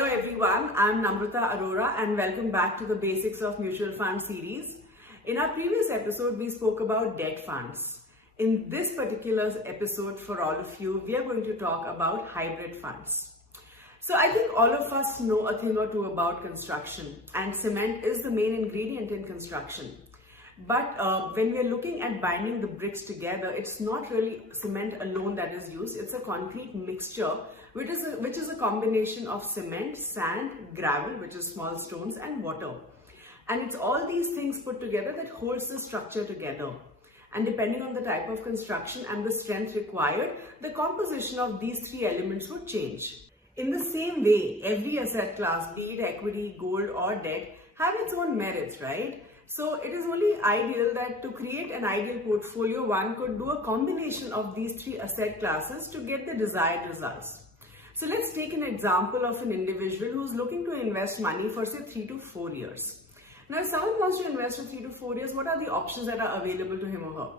Hello everyone, I'm Namrata Arora and welcome back to the Basics of Mutual Fund series. In our previous episode, we spoke about debt funds. In this particular episode for all of you, we are going to talk about hybrid funds. So I think all of us know a thing or two about construction, and cement is the main ingredient in construction. But when we're looking at binding the bricks together, it's not really cement alone that is used. It's a concrete mixture, which is a combination of cement, sand, gravel, which is small stones, and water. And it's all these things put together that holds the structure together. And depending on the type of construction and the strength required, the composition of these three elements would change. In the same way, every asset class, be it equity, gold, or debt, have its own merits, right? So it is only ideal that to create an ideal portfolio, one could do a combination of these three asset classes to get the desired results. So let's take an example of an individual who's looking to invest money for say 3 to 4 years. Now, if someone wants to invest for 3 to 4 years, what are the options that are available to him or her?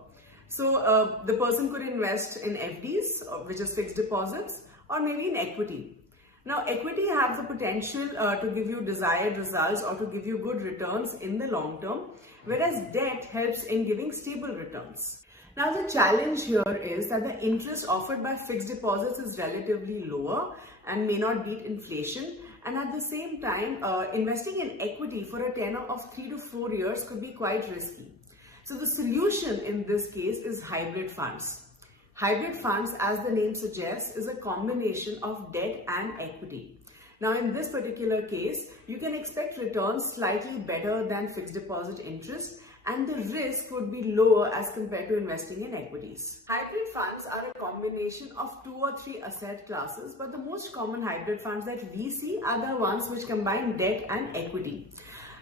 So the person could invest in FDs, which is fixed deposits, or maybe in equity. Now, equity has the potential to give you desired results or to give you good returns in the long term, whereas debt helps in giving stable returns. Now, the challenge here is that the interest offered by fixed deposits is relatively lower and may not beat inflation. And at the same time, investing in equity for a tenure of 3 to 4 years could be quite risky. So the solution in this case is hybrid funds. Hybrid funds, as the name suggests, is a combination of debt and equity. Now, in this particular case, you can expect returns slightly better than fixed deposit interest, and the risk would be lower as compared to investing in equities. Hybrid funds are a combination of 2 or 3 asset classes, but the most common hybrid funds that we see are the ones which combine debt and equity.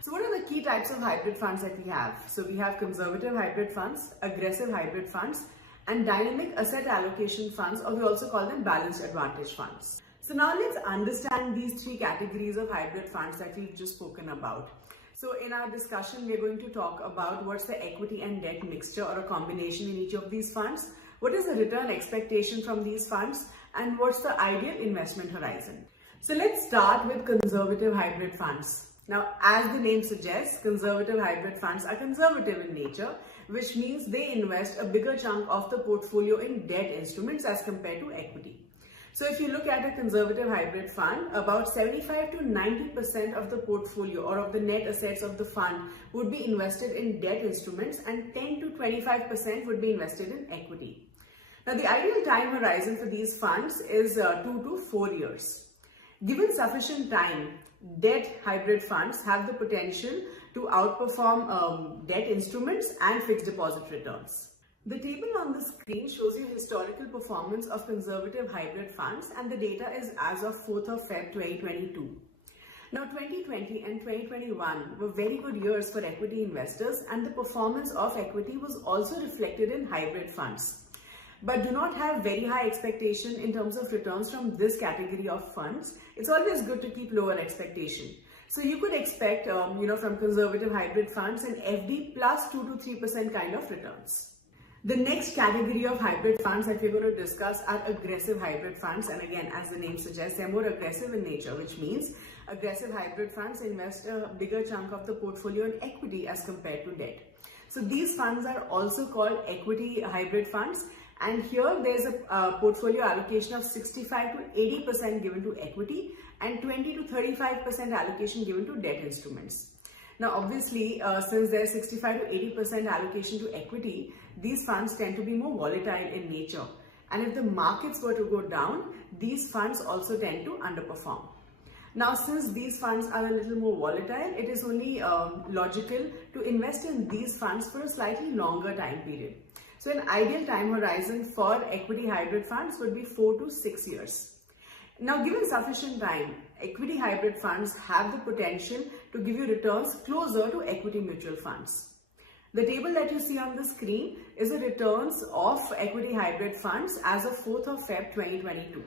So what are the key types of hybrid funds that we have? So we have conservative hybrid funds, aggressive hybrid funds, and dynamic asset allocation funds, or we also call them balanced advantage funds. So now let's understand these 3 categories of hybrid funds that we've just spoken about. So in our discussion, we're going to talk about what's the equity and debt mixture or a combination in each of these funds, what is the return expectation from these funds, and what's the ideal investment horizon. So let's start with conservative hybrid funds. Now, as the name suggests, conservative hybrid funds are conservative in nature, which means they invest a bigger chunk of the portfolio in debt instruments as compared to equity. So if you look at a conservative hybrid fund, about 75 to 90% of the portfolio or of the net assets of the fund would be invested in debt instruments, and 10 to 25% would be invested in equity. Now, the ideal time horizon for these funds is 2 to 4 years. Given sufficient time, debt hybrid funds have the potential to outperform debt instruments and fixed deposit returns. The table on the screen shows you historical performance of conservative hybrid funds, and the data is as of 4th of Feb 2022. Now, 2020 and 2021 were very good years for equity investors, and the performance of equity was also reflected in hybrid funds. But do not have very high expectation in terms of returns from this category of funds. It's always good to keep lower expectation. So you could expect, from conservative hybrid funds an FD plus 2 to 3% kind of returns. The next category of hybrid funds that we're going to discuss are aggressive hybrid funds. And again, as the name suggests, they're more aggressive in nature, which means aggressive hybrid funds invest a bigger chunk of the portfolio in equity as compared to debt. So these funds are also called equity hybrid funds. And here there's a portfolio allocation of 65 to 80% given to equity and 20 to 35% allocation given to debt instruments. Now, obviously, since there's 65 to 80% allocation to equity, these funds tend to be more volatile in nature. And if the markets were to go down, these funds also tend to underperform. Now, since these funds are a little more volatile, it is only logical to invest in these funds for a slightly longer time period. So an ideal time horizon for equity hybrid funds would be 4 to 6 years. Now, given sufficient time, equity hybrid funds have the potential to give you returns closer to equity mutual funds. The table that you see on the screen is the returns of equity hybrid funds as of 4th of Feb 2022.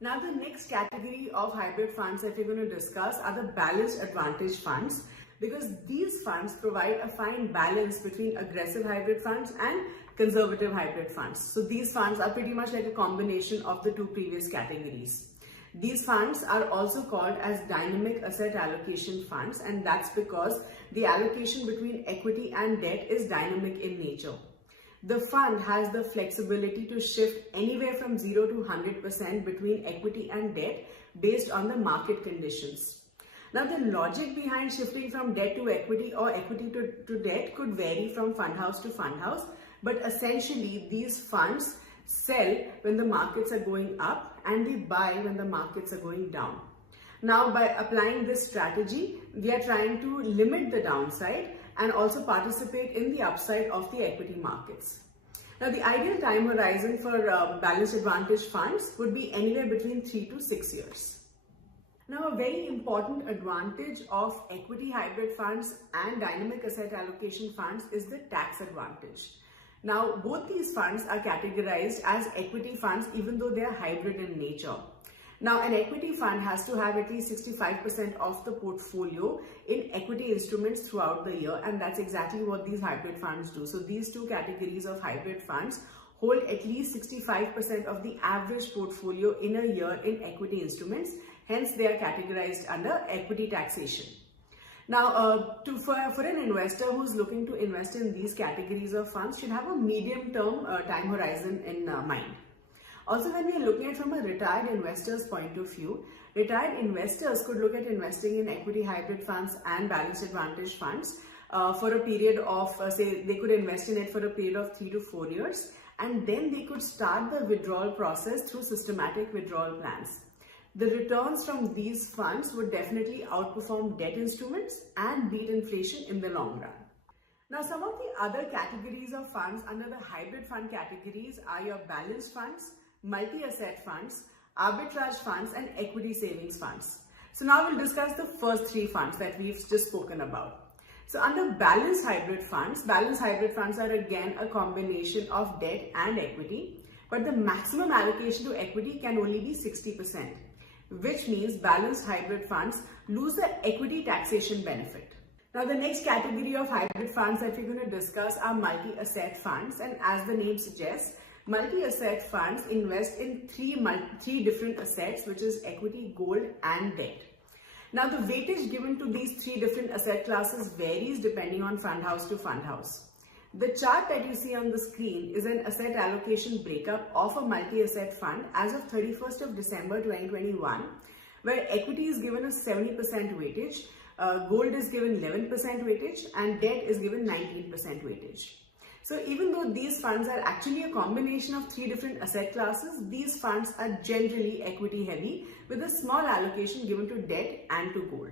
Now, the next category of hybrid funds that we're going to discuss are the balanced advantage funds, because these funds provide a fine balance between aggressive hybrid funds and conservative hybrid funds. So these funds are pretty much like a combination of the two previous categories. These funds are also called as dynamic asset allocation funds, and that's because the allocation between equity and debt is dynamic in nature. The fund has the flexibility to shift anywhere from 0 to 100% between equity and debt based on the market conditions. Now, the logic behind shifting from debt to equity or equity to debt could vary from fund house to fund house, but essentially these funds sell when the markets are going up and they buy when the markets are going down. Now, by applying this strategy, we are trying to limit the downside and also participate in the upside of the equity markets. Now, the ideal time horizon for balanced advantage funds would be anywhere between 3 to 6 years. Now, a very important advantage of equity hybrid funds and dynamic asset allocation funds is the tax advantage. Now, both these funds are categorized as equity funds even though they are hybrid in nature. Now, an equity fund has to have at least 65% of the portfolio in equity instruments throughout the year, and that's exactly what these hybrid funds do. So these two categories of hybrid funds hold at least 65% of the average portfolio in a year in equity instruments. Hence, they are categorized under equity taxation. Now, for an investor who's looking to invest in these categories of funds, should have a medium-term time horizon in mind. Also, when we are looking at from a retired investor's point of view, retired investors could look at investing in equity hybrid funds and balanced advantage funds for a period of, say, they could invest in it for a period of 3 to 4 years, and then they could start the withdrawal process through systematic withdrawal plans. The returns from these funds would definitely outperform debt instruments and beat inflation in the long run. Now, some of the other categories of funds under the hybrid fund categories are your balanced funds, multi-asset funds, arbitrage funds, and equity savings funds. So now we'll discuss the first three funds that we've just spoken about. So under balanced hybrid funds are again a combination of debt and equity, but the maximum allocation to equity can only be 60%, which means balanced hybrid funds lose the equity taxation benefit. Now, the next category of hybrid funds that we're going to discuss are multi-asset funds, and as the name suggests, multi-asset funds invest in three different assets, which is equity, gold, and debt. Now, the weightage given to these three different asset classes varies depending on fund house to fund house. The chart that you see on the screen is an asset allocation breakup of a multi-asset fund as of 31st of December 2021, where equity is given a 70% weightage, gold is given 11% weightage, and debt is given 19% weightage. So even though these funds are actually a combination of three different asset classes, these funds are generally equity heavy with a small allocation given to debt and to gold.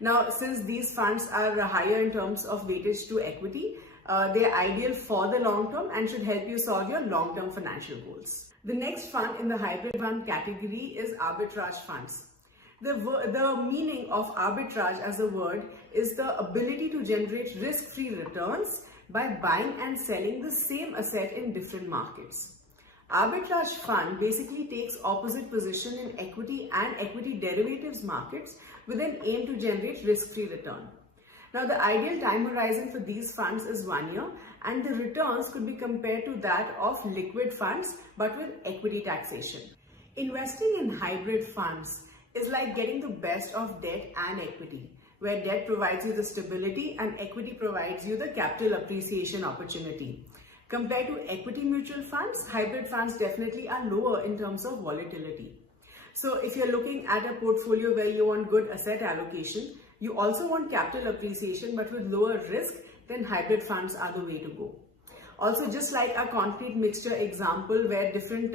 Now, since these funds are higher in terms of weightage to equity, they are ideal for the long term and should help you solve your long-term financial goals. The next fund in the hybrid fund category is arbitrage funds. The meaning of arbitrage as a word is the ability to generate risk-free returns by buying and selling the same asset in different markets. Arbitrage fund basically takes opposite position in equity and equity derivatives markets with an aim to generate risk-free return. Now, the ideal time horizon for these funds is 1 year, and the returns could be compared to that of liquid funds but with equity taxation. Investing in hybrid funds is like getting the best of debt and equity, where debt provides you the stability and equity provides you the capital appreciation opportunity. Compared to equity mutual funds, hybrid funds definitely are lower in terms of volatility. So if you're looking at a portfolio where you want good asset allocation, you also want capital appreciation but with lower risk, then hybrid funds are the way to go. Also, just like a concrete mixture example where different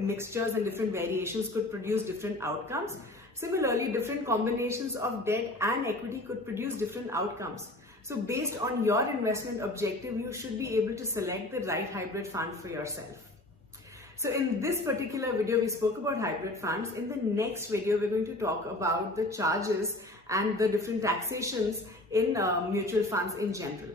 mixtures and different variations could produce different outcomes, similarly, different combinations of debt and equity could produce different outcomes. So based on your investment objective, you should be able to select the right hybrid fund for yourself. So in this particular video, we spoke about hybrid funds. In the next video, we're going to talk about the charges and the different taxations in mutual funds in general.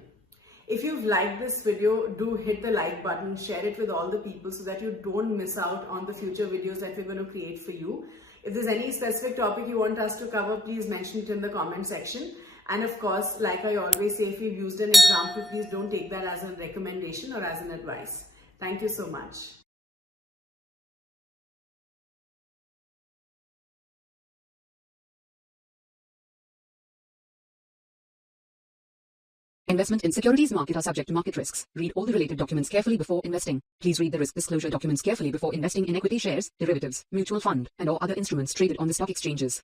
If you've liked this video, do hit the like button, share it with all the people so that you don't miss out on the future videos that we're going to create for you. If there's any specific topic you want us to cover, please mention it in the comment section. And of course, like I always say, if you've used an example, please don't take that as a recommendation or as an advice. Thank you so much. Investment in securities market are subject to market risks. Read all the related documents carefully before investing. Please read the risk disclosure documents carefully before investing in equity shares, derivatives, mutual fund, and or other instruments traded on the stock exchanges.